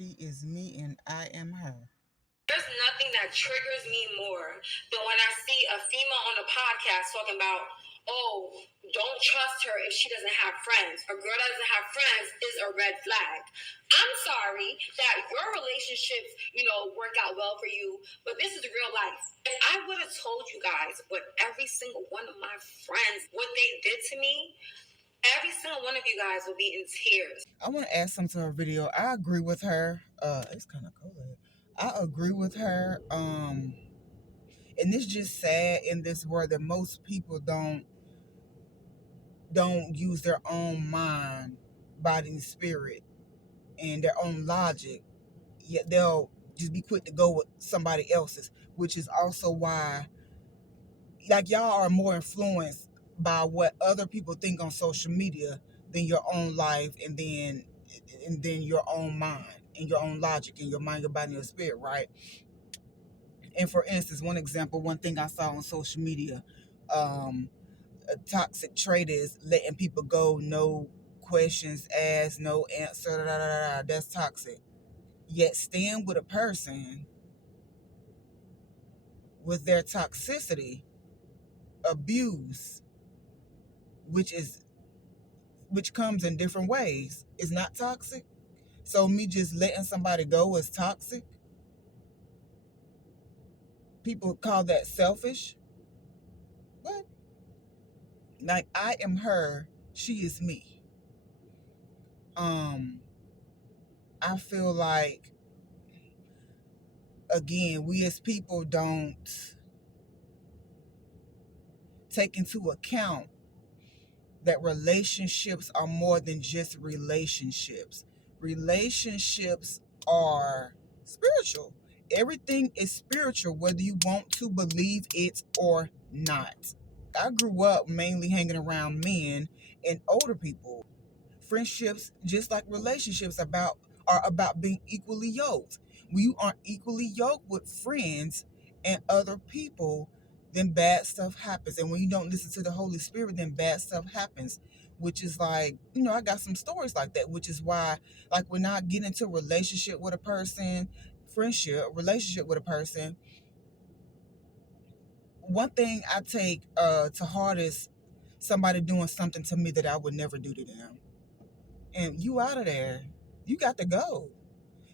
She is me and I am her. There's nothing that triggers me more than when I see a female on a podcast talking about, oh, don't trust her if she doesn't have friends. A girl that doesn't have friends is a red flag. I'm sorry that your relationships, work out well for you, but this is real life. If I would have told you guys what every single one of my friends, what they did to me, every single one of you guys will be in tears. I want to add something to her video. I agree with her. It's kind of cold. I agree with her. And it's just sad in this world that most people don't use their own mind, body, and spirit, and their own logic. Yet they'll just be quick to go with somebody else's, which is also why, like, y'all are more influenced by what other people think on social media than your own life, and then your own mind and your own logic and your mind, your body, and your spirit, right? And for instance, one example, one thing I saw on social media, a toxic trait is letting people go, no questions asked, no answer, da, da, da, da. That's toxic. Yet staying with a person with their toxicity, abuse, which is which comes in different ways, is not toxic. So me just letting somebody go is toxic. People call that selfish. What? Like, I am her, she is me. I feel like, again, we as people don't take into account that relationships are more than just relationships. Relationships are spiritual. Everything is spiritual, whether you want to believe it or not. I grew up mainly hanging around men and older people. Friendships, just like relationships, are about being equally yoked. When you aren't equally yoked with friends and other people, then bad stuff happens. And when you don't listen to the Holy Spirit, then bad stuff happens. Which is like, I got some stories like that, which is why, like, when I get into a relationship with a person, relationship with a person, one thing I take to heart is somebody doing something to me that I would never do to them. And you out of there. You got to go.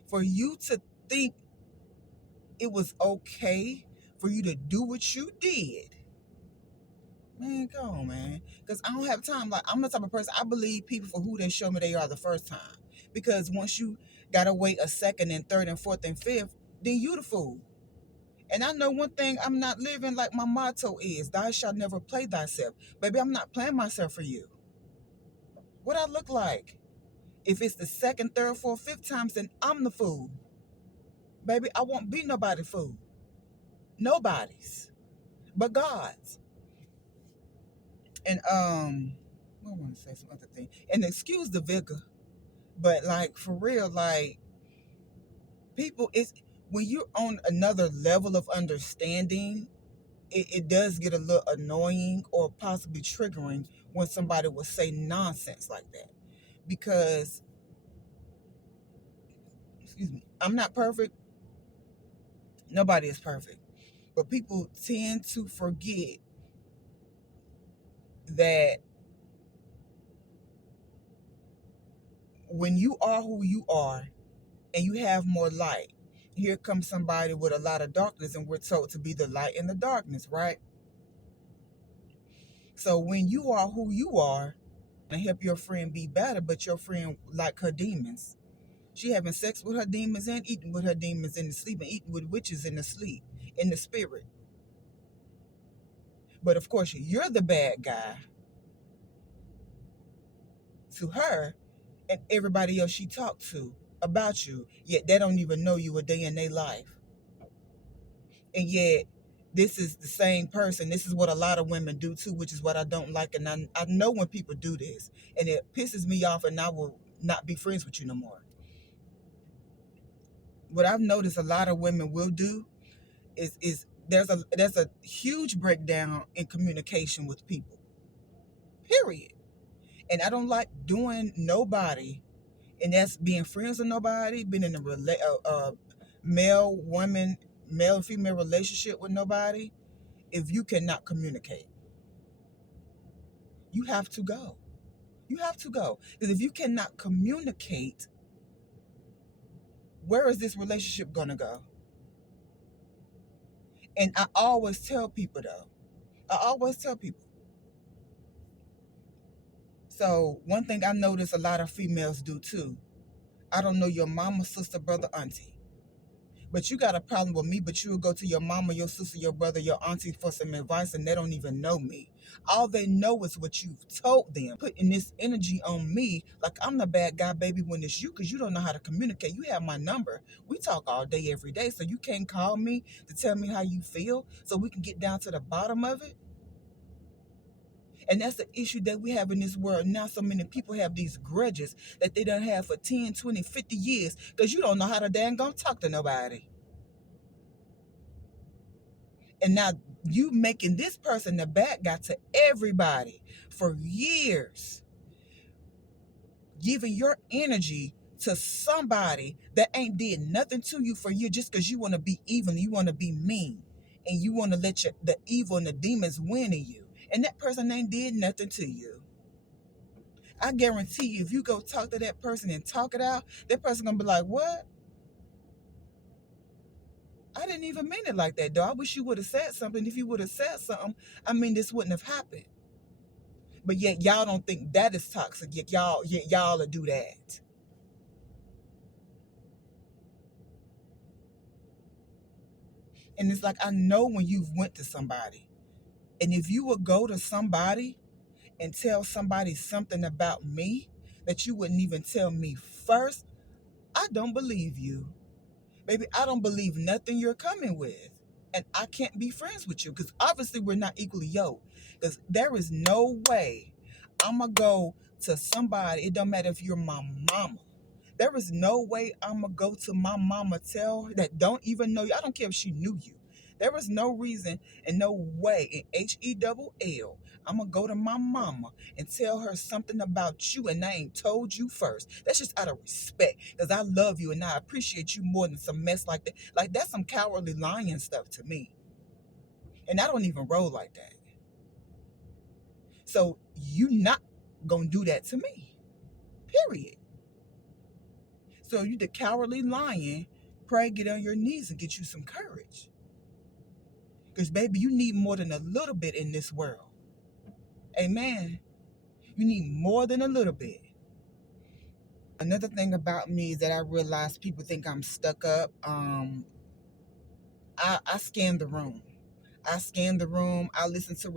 For you to think it was okay for you to do what you did, man, go on, man. Because I don't have time. Like, I'm the type of person, I believe people for who they show me they are the first time. Because once you gotta wait a second and third and fourth and fifth, then you the fool. And I know one thing, I'm not living like my motto is, thou shalt never play thyself. Baby, I'm not playing myself for you. What I look like? If it's the second, third, fourth, fifth times, then I'm the fool. Baby, I won't be nobody's fool. Nobody's. But God's. And I want to say some other thing. And excuse the vigor, but like, for real, like, people, it's when you're on another level of understanding, it does get a little annoying or possibly triggering when somebody will say nonsense like that. Because, excuse me, I'm not perfect. Nobody is perfect. But people tend to forget that when you are who you are and you have more light, here comes somebody with a lot of darkness, and we're told to be the light in the darkness, right? So when you are who you are and help your friend be better, but your friend like her demons, she having sex with her demons and eating with her demons in the sleep, and eating with witches in the sleep, in the spirit. But of course, you're the bad guy to her and everybody else she talked to about you, yet they don't even know you a day in their life. And yet, this is the same person. This is what a lot of women do too, which is what I don't like. And I know when people do this, and it pisses me off, and I will not be friends with you no more. What I've noticed a lot of women will do is there's a huge breakdown in communication with people. Period. And I don't like doing nobody And that's being friends with nobody, being in a male woman, male and female relationship with nobody. If you cannot communicate, you have to go. You have to go. Because if you cannot communicate, where is this relationship going to go? And I always tell people, though, I always tell people. So, one thing I notice a lot of females do too. I don't know your mama, sister, brother, auntie. But you got a problem with me, but you will go to your mama, your sister, your brother, your auntie for some advice, and they don't even know me. All they know is what you've told them, putting this energy on me like I'm the bad guy, baby, when it's you, because you don't know how to communicate. You have my number. We talk all day, every day, so you can't call me to tell me how you feel so we can get down to the bottom of it. And that's the issue that we have in this world now. So many people have these grudges that they don't have for 10, 20, 50 years because you don't know how to dang gonna talk to nobody. And now you making this person the bad guy to everybody for years, giving your energy to somebody that ain't did nothing to you for you just because you want to be evil, you want to be mean, and you want to let the evil and the demons win in you. And that person ain't did nothing to you. I guarantee you, if you go talk to that person and talk it out, that person gonna be like, what? I didn't even mean it like that, though. I wish you would have said something. If you would have said something, I mean, this wouldn't have happened. But yet y'all don't think that is toxic. Yet y'all will do that. And it's like, I know when you've went to somebody. And if you would go to somebody and tell somebody something about me that you wouldn't even tell me first, I don't believe you. Baby, I don't believe nothing you're coming with. And I can't be friends with you because obviously we're not equally yoked. Because there is no way I'm going to go to somebody. It don't matter if you're my mama. There is no way I'm going to go to my mama, tell her that don't even know you. I don't care if she knew you. There is no reason and no way in HELL I'm going to go to my mama and tell her something about you and I ain't told you first. That's just out of respect because I love you and I appreciate you more than some mess like that. Like, that's some cowardly lying stuff to me. And I don't even roll like that. So you not going to do that to me. Period. So you the cowardly lion, pray, get on your knees and get you some courage. Because, baby, you need more than a little bit in this world. Amen. You need more than a little bit. Another thing about me is that I realize people think I'm stuck up. I scan the room. I scan the room. I listen to not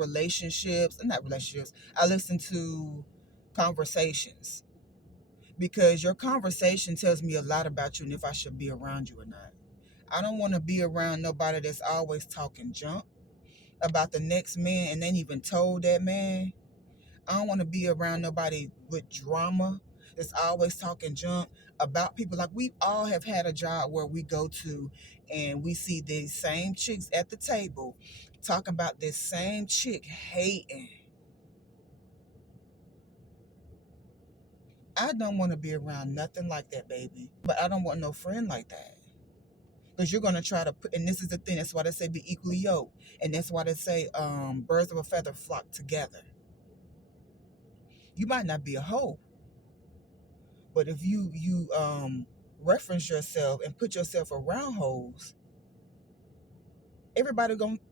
relationships. I listen to conversations. Because your conversation tells me a lot about you and if I should be around you or not. I don't want to be around nobody that's always talking junk about the next man and ain't even told that man. I don't want to be around nobody with drama that's always talking junk about people. Like, we all have had a job where we go to and we see these same chicks at the table talking about this same chick hating. I don't want to be around nothing like that, baby. But I don't want no friend like that. Because you're going to try to put, and this is the thing, that's why they say be equally yoked. And that's why they say birds of a feather flock together. You might not be a hoe, but if you reference yourself and put yourself around hoes, everybody going to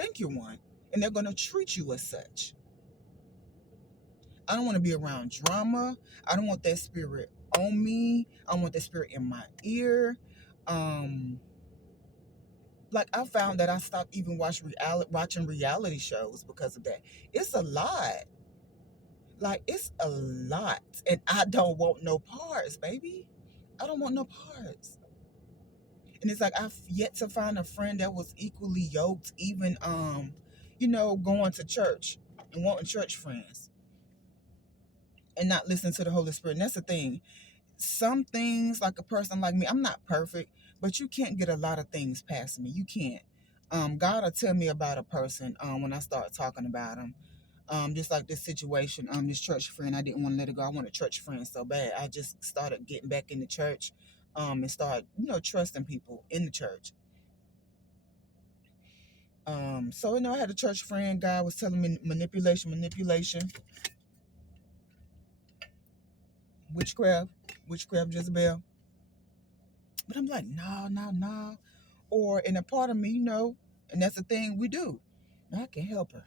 think you're one. And they're going to treat you as such. I don't want to be around drama. I don't want that spirit on me. I don't want that spirit in my ear. Like, I found that I stopped even watching reality shows because of that. It's a lot. Like, it's a lot. And I don't want no parts, baby. I don't want no parts. And it's like, I've yet to find a friend that was equally yoked, even, going to church and wanting church friends and not listening to the Holy Spirit. And that's the thing. Some things, like a person like me, I'm not perfect, but you can't get a lot of things past me. You can't. God will tell me about a person when I start talking about them. Just like this situation, this church friend, I didn't want to let it go. I want a church friend so bad. I just started getting back in the church, and start, trusting people in the church. So I had a church friend. God was telling me manipulation, witchcraft, Jezebel. But I'm like, no, no, no. Or in a part of me, and that's the thing we do. I can help her.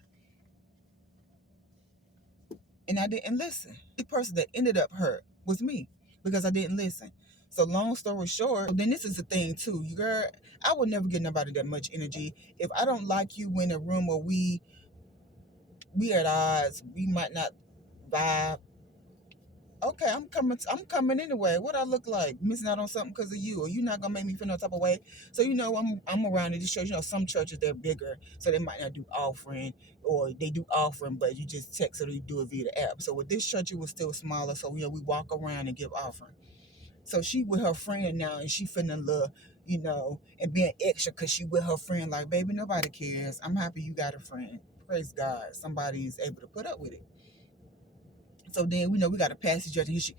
And I didn't listen. The person that ended up hurt was me because I didn't listen. So long story short, then this is the thing too. You girl, I would never give nobody that much energy. If I don't like you in a room where we at odds, we might not vibe. Okay, I'm coming anyway. What I look like? Missing out on something because of you, or you not gonna make me feel no type of way. So I'm around in this church. Some churches they're bigger, so they might not do offering, or they do offering, but you just text it or you do it via the app. So with this church, it was still smaller. So we walk around and give offering. So she with her friend now, and she feeling love, and being extra because she with her friend. Like, baby, nobody cares. I'm happy you got a friend. Praise God, somebody's able to put up with it. So then we got to pass each other. It's,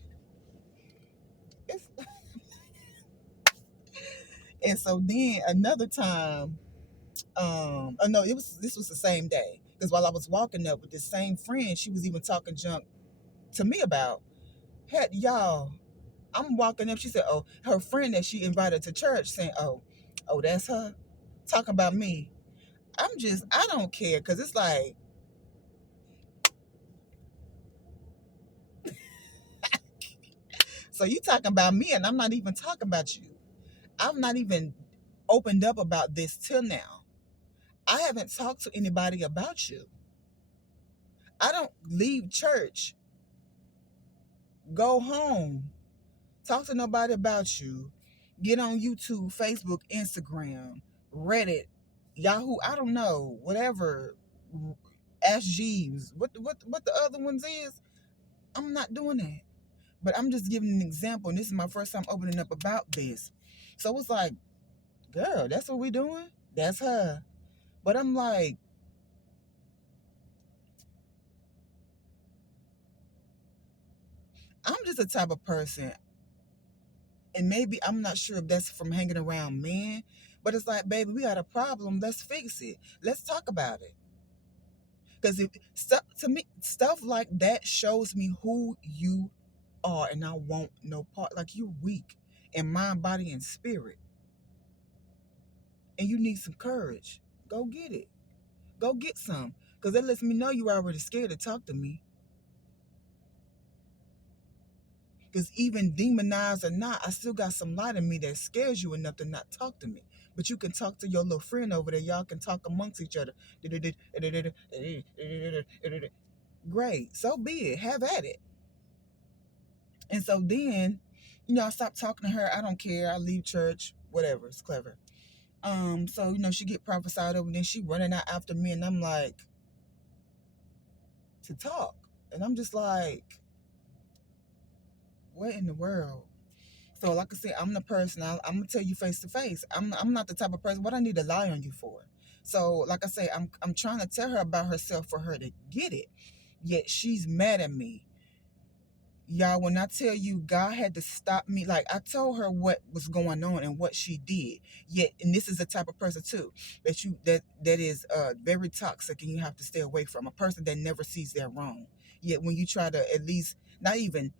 and so then another time, oh no, this was the same day because while I was walking up with this same friend, she was even talking junk to me about, had y'all. I'm walking up. She said, "Oh, her friend that she invited to church, saying, oh, that's her, talking about me." I don't care because it's like, so you talking about me, and I'm not even talking about you. I'm not even opened up about this till now. I haven't talked to anybody about you. I don't leave church, go home, talk to nobody about you, get on YouTube, Facebook, Instagram, Reddit, Yahoo, I don't know, whatever, Ask Jeeves, what the other ones is. I'm not doing that. But I'm just giving an example, and this is my first time opening up about this. So it's like, girl, that's what we doing? That's her. But I'm like, I'm just the type of person, and maybe I'm not sure if that's from hanging around men, but it's like, baby, we got a problem. Let's fix it. Let's talk about it. Because if stuff to me, stuff like that shows me who you are, and I want no part. Like, you're weak in mind, body, and spirit, and you need some courage. Go get it. Go get some, because that lets me know you already scared to talk to me. Because even demonized or not, I still got some light in me that scares you enough to not talk to me. But you can talk to your little friend over there. Y'all can talk amongst each other. Great. So be it. Have at it. And so then, I stopped talking to her. I don't care. I leave church. Whatever. It's clever. So, she get prophesied over, then she running out after me, and I'm like, to talk. And I'm just like, what in the world? So, like I said, I'm the person. I'm gonna tell you face to face. I'm not the type of person. What I need to lie on you for? So, like I say, I'm trying to tell her about herself for her to get it. Yet she's mad at me, y'all. When I tell you, God had to stop me. Like, I told her what was going on and what she did. Yet, and this is the type of person too that is very toxic, and you have to stay away from a person that never sees their wrong. Yet, when you try to at least not even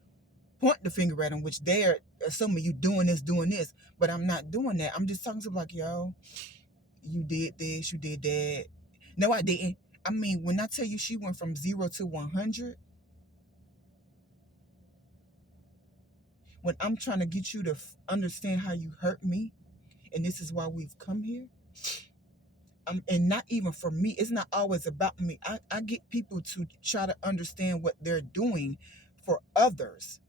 point the finger at them, which they're assuming you doing this, but I'm not doing that. I'm just talking to them like, yo, you did this, you did that. No, I didn't. I mean, when I tell you she went from 0 to 100, when I'm trying to get you to understand how you hurt me, and this is why we've come here, and not even for me, it's not always about me. I get people to try to understand what they're doing for others,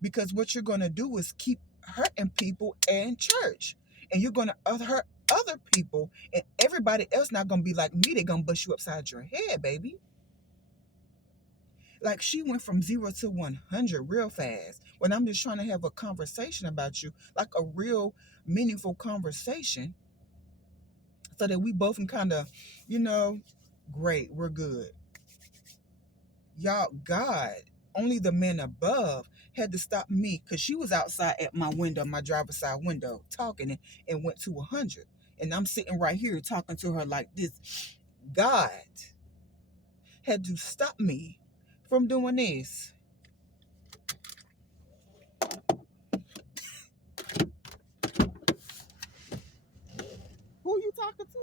because what you're going to do is keep hurting people and church, and you're going to hurt other people, and everybody else not going to be like me. They're going to bust you upside your head, baby. Like, she went from 0 to 100 real fast when I'm just trying to have a conversation about you, like a real meaningful conversation, so that we both can kind of, great, we're good. Y'all, God, only the man above had to stop me because she was outside at my window, my driver's side window, talking and went to 100. And I'm sitting right here talking to her like this. God had to stop me from doing this. Who are you talking to?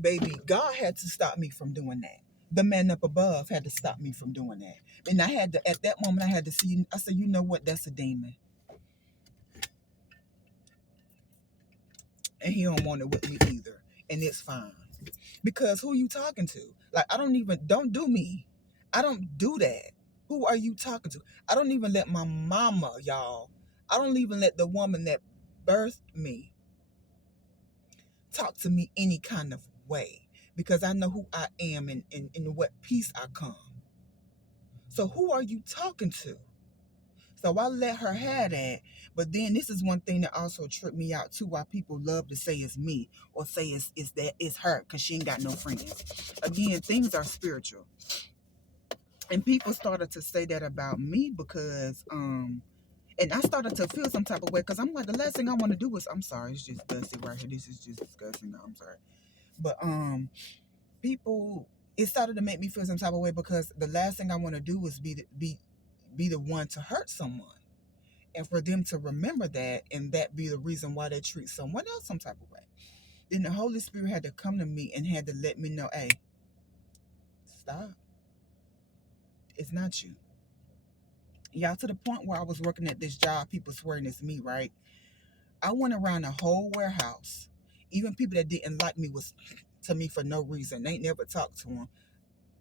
Baby, God had to stop me from doing that. The man up above had to stop me from doing that. And I had to, at that moment, I had to see, I said, you know what? That's a demon. And he don't want it with me either. And it's fine. Because who you talking to? Like, don't do me. I don't do that. Who are you talking to? I don't even let my mama, y'all. I don't even let the woman that birthed me talk to me any kind of way. Because I know who I am and in what peace I come. So who are you talking to? So I let her have that. But then this is one thing that also tripped me out too, why people love to say it's me or say it's her because she ain't got no friends. Again, things are spiritual. And people started to say that about me because and I started to feel some type of way because I'm like, the last thing I want to do is, I'm sorry, it's just dusty right here. This is just disgusting. I'm sorry. But people, it started to make me feel some type of way because the last thing I want to do is be the one to hurt someone. And for them to remember that and that be the reason why they treat someone else some type of way. Then the Holy Spirit had to come to me and had to let me know, hey, stop. It's not you. Y'all, to the point where I was working at this job, people swearing it's me, right? I went around the whole warehouse. Even people that didn't like me was to me for no reason. They ain't never talked to them.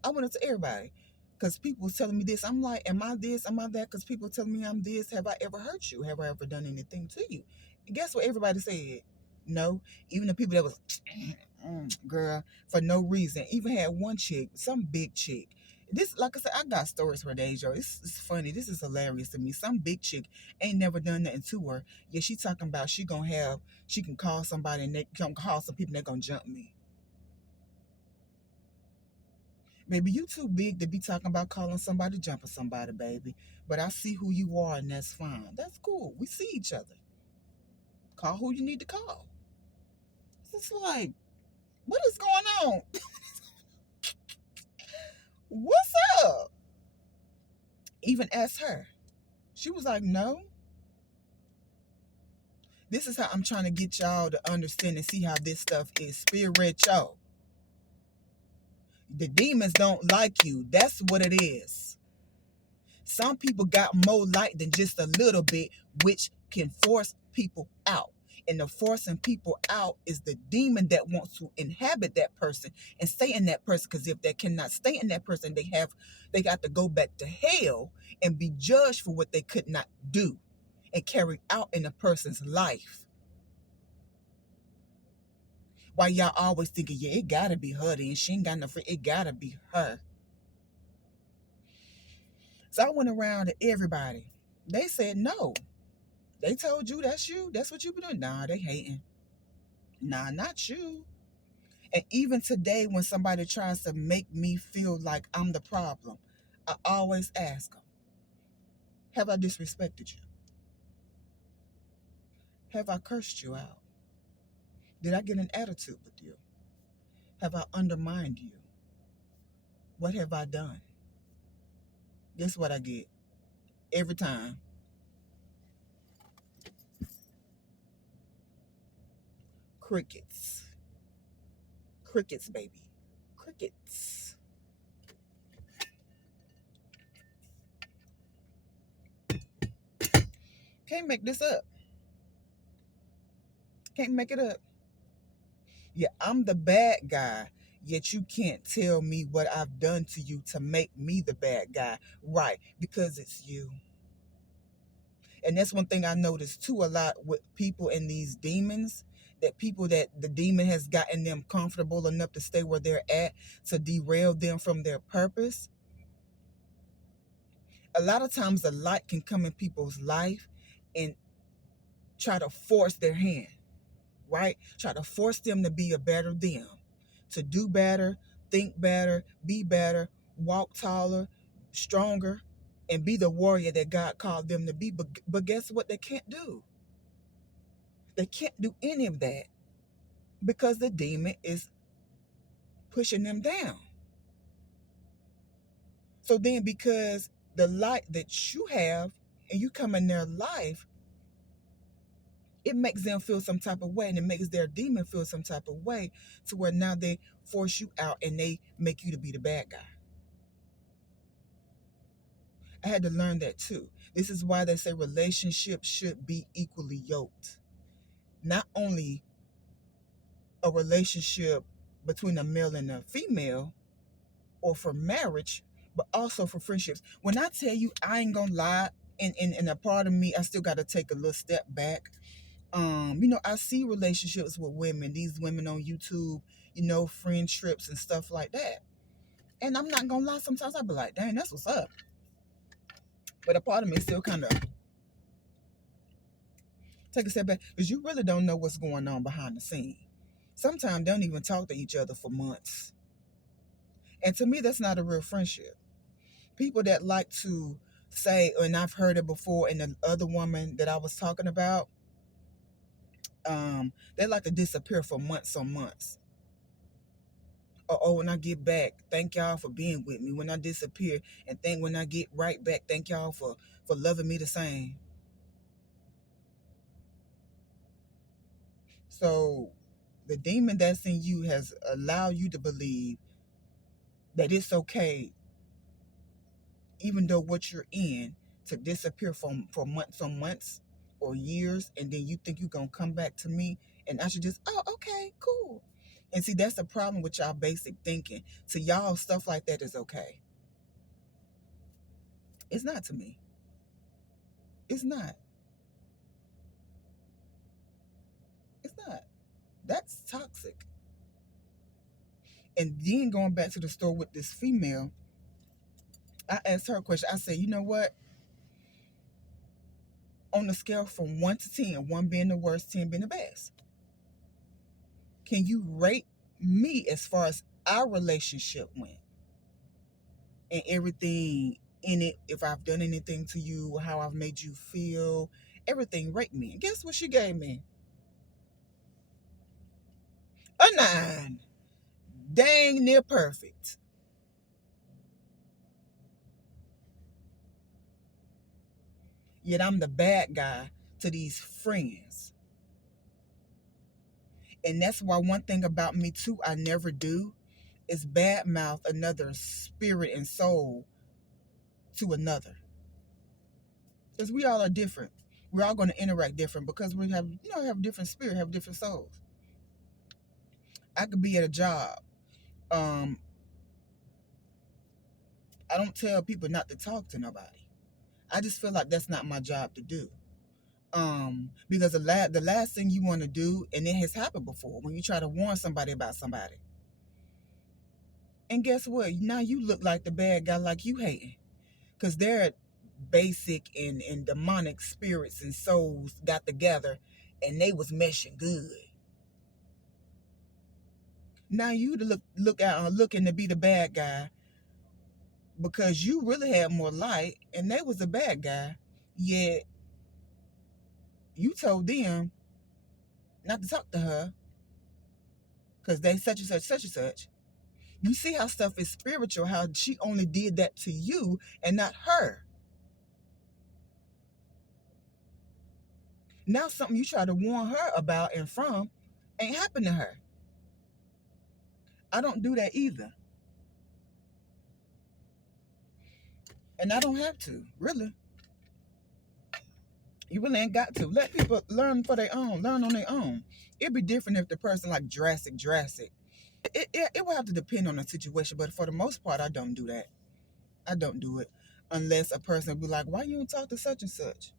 I went up to everybody because people was telling me this. I'm like, am I this? Am I that? Because people telling me I'm this. Have I ever hurt you? Have I ever done anything to you? And guess what everybody said? No. Even the people that was, girl, for no reason. Even had one chick, some big chick. This, like I said, I got stories for days, yo. It's funny. This is hilarious to me. Some big chick ain't never done nothing to her. Yeah, she talking about she can call somebody and they can call some people and they gonna jump me. Maybe you too big to be talking about calling somebody, jumping somebody, baby. But I see who you are, and that's fine. That's cool. We see each other. Call who you need to call. It's like, what is going on? What's up? Even asked her. She was like, no. This is how I'm trying to get y'all to understand and see how this stuff is spiritual. The demons don't like you. That's what it is. Some people got more light than just a little bit, which can force people out. And the forcing people out is the demon that wants to inhabit that person and stay in that person. Because if they cannot stay in that person, they got to go back to hell and be judged for what they could not do and carry out in a person's life. Why y'all always thinking, yeah, it gotta be her, and she ain't got no friend. It gotta be her. So I went around to everybody. They said no. They told you that's you. That's what you been doing. Nah, they hating. Nah, not you. And even today, when somebody tries to make me feel like I'm the problem, I always ask them, have I disrespected you? Have I cursed you out? Did I get an attitude with you? Have I undermined you? What have I done? Guess what I get? Every time. Crickets. Crickets, baby. Crickets. Can't make this up. Can't make it up. Yeah, I'm the bad guy, yet you can't tell me what I've done to you to make me the bad guy. Right, because it's you. And that's one thing I noticed too a lot with people and these demons, that people that the demon has gotten them comfortable enough to stay where they're at to derail them from their purpose. A lot of times the light can come in people's life and try to force their hand, right? Try to force them to be a better them, to do better, think better, walk taller, stronger, and be the warrior that God called them to be. But guess what? They can't do. They can't do any of that because the demon is pushing them down. So then, because the light that you have and you come in their life, it makes them feel some type of way, and it makes their demon feel some type of way, to where now they force you out and they make you to be the bad guy. I had to learn that too. This is why they say relationships should be equally yoked. Not only a relationship between a male and a female or for marriage, but also for friendships. When I tell you, I ain't gonna lie, and a part of me, I still got to take a little step back. I see relationships with women, these women on YouTube, friend trips and stuff like that. And I'm not gonna lie, sometimes I be like, dang, that's what's up. But a part of me still kind of take a step back, because you really don't know what's going on behind the scene. Sometimes they don't even talk to each other for months. And to me, that's not a real friendship. People that like to say, and I've heard it before, and the other woman that I was talking about, they like to disappear for months on months. Or, when I get back, thank y'all for being with me. When I disappear, and when I get right back, thank y'all for loving me the same. So the demon that's in you has allowed you to believe that it's okay, even though what you're in, to disappear for months on months or years, and then you think you're going to come back to me, and I should just, oh, okay, cool. And see, that's the problem with y'all basic thinking. To y'all, stuff like that is okay. It's not to me. It's not. It's not. That's toxic. And then going back to the store with this female, I asked her a question. I said, you know what? On the scale from 1 to 10, 1 being the worst, 10 being the best, can you rate me as far as our relationship went and everything in it? If I've done anything to you, how I've made you feel, everything, rate me. And guess what she gave me? A 9. Dang near perfect. Yet I'm the bad guy to these friends. And that's why one thing about me too, I never do, is badmouth another spirit and soul to another. Because we all are different. We're all going to interact different because we have different spirit, have different souls. I could be at a job. I don't tell people not to talk to nobody. I just feel like that's not my job to do. Because the last thing you want to do, and it has happened before, when you try to warn somebody about somebody. And guess what? Now you look like the bad guy, like you hating. Because they're basic and demonic spirits and souls got together and they was meshing good. Now you to look out and looking to be the bad guy because you really had more light and they was a bad guy, yet you told them not to talk to her because they such and such and such. You see how stuff is spiritual, how she only did that to you and not her. Now something you try to warn her about and from ain't happened to her. I don't do that either. And I don't have to, really. You really ain't got to. Let people learn for their own, learn on their own. It'd be different if the person like drastic. It will have to depend on the situation, but for the most part, I don't do that. I don't do it unless a person be like, why you don't talk to such and such?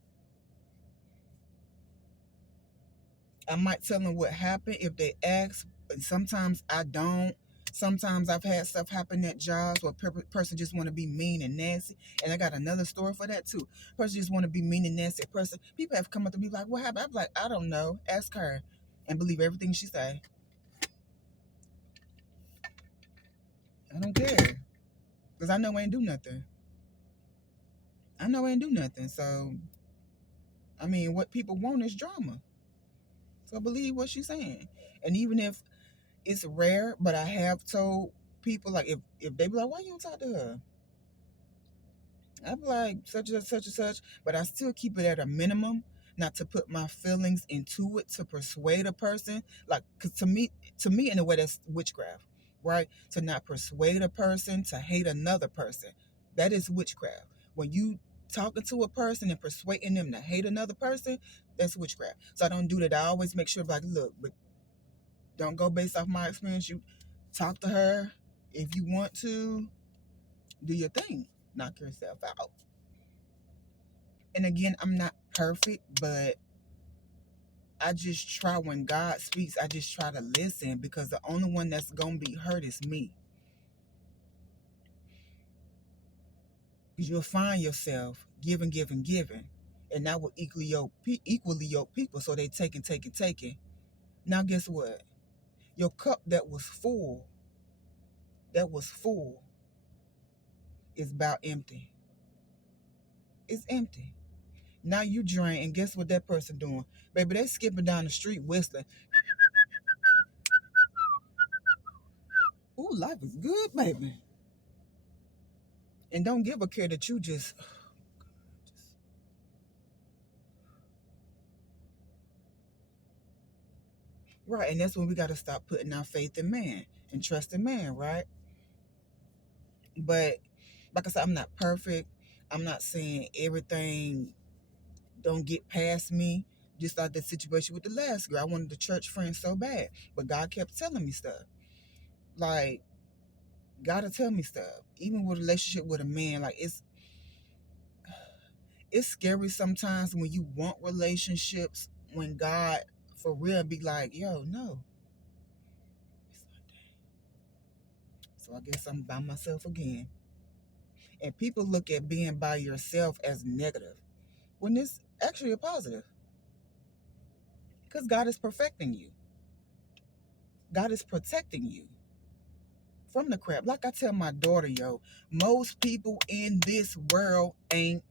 I might tell them what happened if they ask, and sometimes I don't. Sometimes I've had stuff happen at jobs where person just want to be mean and nasty, and I got another story for that too. Person just want to be mean and nasty. People have come up to me like, "What happened?" I'm like, "I don't know. Ask her," and believe everything she say. I don't care. Because I know I ain't do nothing. I know I ain't do nothing. So, I mean, what people want is drama. So believe what she's saying. And even if it's rare, but I have told people, like, if they be like, why you don't talk to her? I'd be like, such and such and such. But I still keep it at a minimum, not to put my feelings into it to persuade a person. Like, because to me, in a way, that's witchcraft, right? To not persuade a person to hate another person. That is witchcraft. When you talking to a person and persuading them to hate another person, that's witchcraft. So I don't do that. I always make sure, like, look, but don't go based off my experience. You talk to her if you want to. Do your thing. Knock yourself out. And again, I'm not perfect, but I just try, when God speaks, I just try to listen, because the only one that's going to be hurt is me. Because you'll find yourself giving, giving, giving. And that will equally yoke people. So they taking, taking, taking. Now, guess what? Your cup that was full, is about empty. It's empty. Now you drain, and guess what that person doing? Baby, they skipping down the street whistling. Ooh, life is good, baby. And don't give a care that you just right. And that's when we got to stop putting our faith in man and trust in man, right? But like I said, I'm not perfect. I'm not saying everything don't get past me. Just like the situation with the last girl. I wanted the church friend so bad, but God kept telling me stuff. Like, gotta tell me stuff. Even with a relationship with a man, like, it's scary sometimes when you want relationships, when God for real be like, yo, no. So I guess I'm by myself again. And people look at being by yourself as negative, when it's actually a positive. Because God is perfecting you. God is protecting you from the crap. Like I tell my daughter, yo, most people in this world ain't,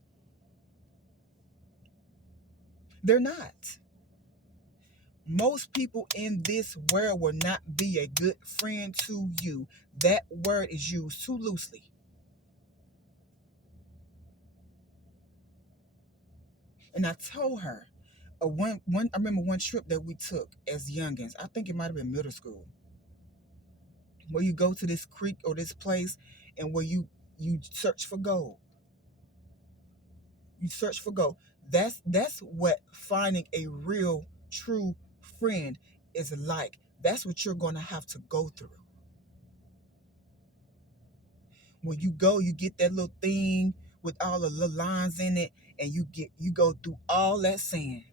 they're not. Most people in this world will not be a good friend to you. That word is used too loosely. And I told her, I remember one trip that we took as youngins. I think it might have been middle school, where you go to this creek or this place, and where you search for gold. You search for gold. That's what finding a real true friend is like. That's what you're going to have to go through. When you go, you get that little thing with all the little lines in it, and you go through all that sand.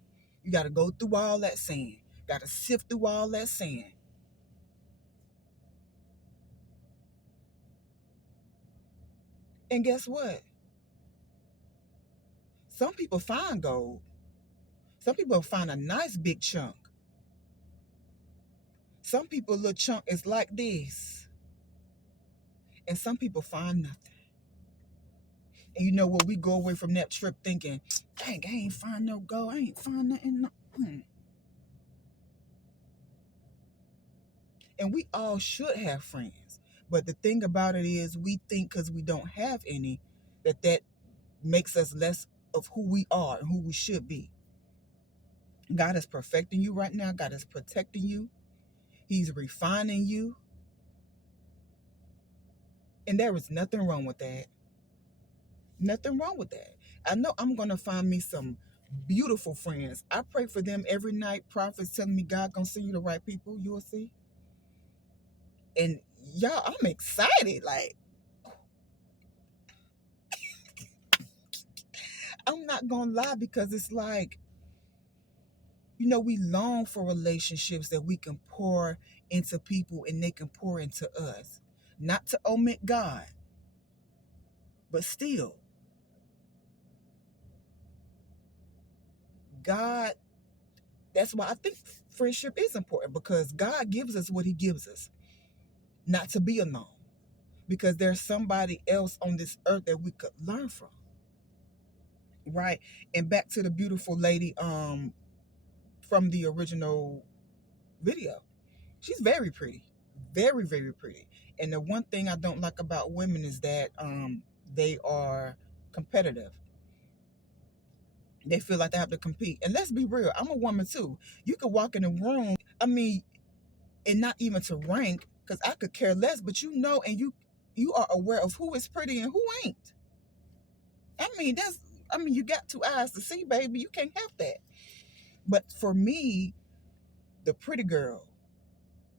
You got to go through all that sand. Got to sift through all that sand. And guess what? Some people find gold. Some people find a nice big chunk. Some people, little chunk is like this. And some people find nothing. And you know what? We go away from that trip thinking, dang, I ain't find no gold. I ain't find nothing. And we all should have friends. But the thing about it is, we think because we don't have any, that makes us less of who we are and who we should be. God is perfecting you right now. God is protecting you. He's refining you. And there is nothing wrong with that. Nothing wrong with that. I know I'm going to find me some beautiful friends. I pray for them every night. Prophets telling me God going to send you the right people. You will see. And y'all, I'm excited. Like, I'm not going to lie, because it's like, we long for relationships that we can pour into people and they can pour into us. Not to omit God, but still, God, that's why I think friendship is important, because God gives us what he gives us, not to be alone. because there's somebody else on this earth that we could learn from, right? And back to the beautiful lady from the original video. She's very pretty. Very, very pretty. And the one thing I don't like about women is that they are competitive. They feel like they have to compete. And let's be real, I'm a woman too. You could walk in a room, I mean, and not even to rank, because I could care less, but you know, and you are aware of who is pretty and who ain't. I mean, you got two eyes to see, baby. You can't have that. But for me, the pretty girl,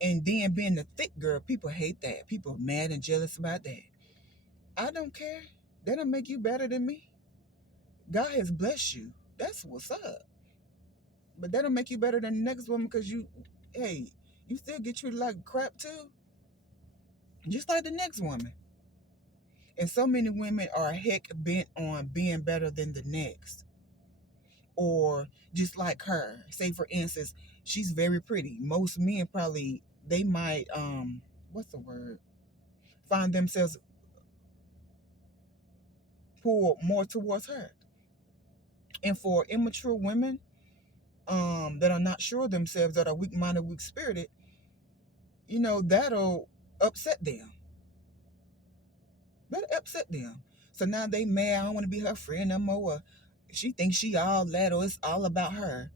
and then being the thick girl, people hate that. People mad and jealous about that. I don't care. That don't make you better than me. God has blessed you. That's what's up. But that don't make you better than the next woman because hey, you still get treated like crap too. Just like the next woman. And so many women are heck bent on being better than the next. Or just like her. Say for instance, she's very pretty. Most men probably, they might what's the word? Find themselves pull more towards her. And for immature women that are not sure of themselves, that are weak minded, weak spirited, that'll upset them. That'll upset them. So now they mad, I don't want to be her friend no more. She thinks she all that, or it's all about her.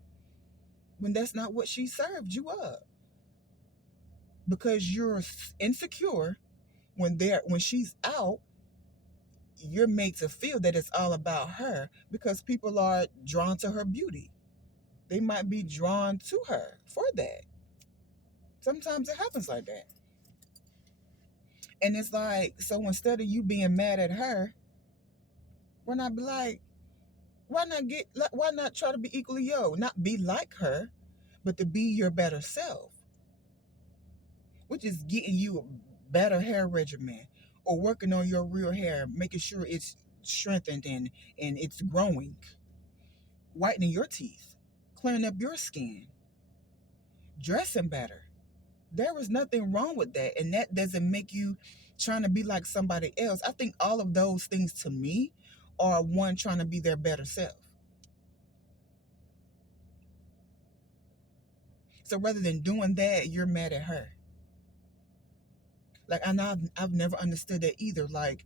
When that's not what she served you up. Because you're insecure when she's out, you're made to feel that it's all about her because people are drawn to her beauty. They might be drawn to her for that. Sometimes it happens like that. And it's like, so instead of you being mad at her, why not be like, why not try to be equally not be like her, but to be your better self, which is getting you a better hair regimen or working on your real hair, making sure it's strengthened and it's growing, whitening your teeth, clearing up your skin, dressing better. There is nothing wrong with that. And that doesn't make you trying to be like somebody else. I think all of those things to me are one trying to be their better self. So rather than doing that, you're mad at her. Like, I know I've never understood that either. Like,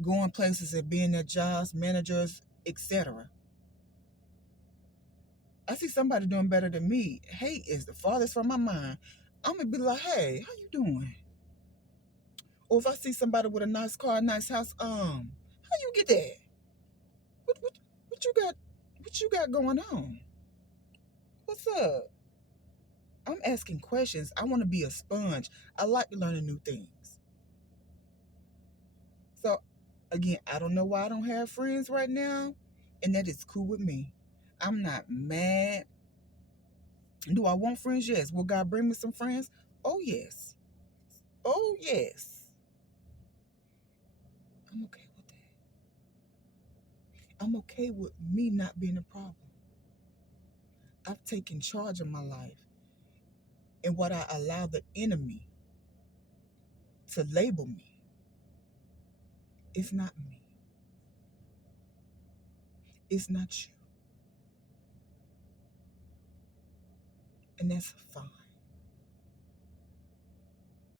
going places and being at jobs, managers, etc. I see somebody doing better than me. Hate is the farthest from my mind. I'm gonna be like, hey, how you doing? Or if I see somebody with a nice car, a nice house, how you get that? What you got? What you got going on? What's up? I'm asking questions. I want to be a sponge. I like learning new things. So, again, I don't know why I don't have friends right now, and that is cool with me. I'm not mad. Do I want friends? Yes. Will God bring me some friends? Oh, yes. Oh, yes. I'm okay with that. I'm okay with me not being a problem. I've taken charge of my life, and what I allow the enemy to label me, it's not me. It's not you. And that's fine.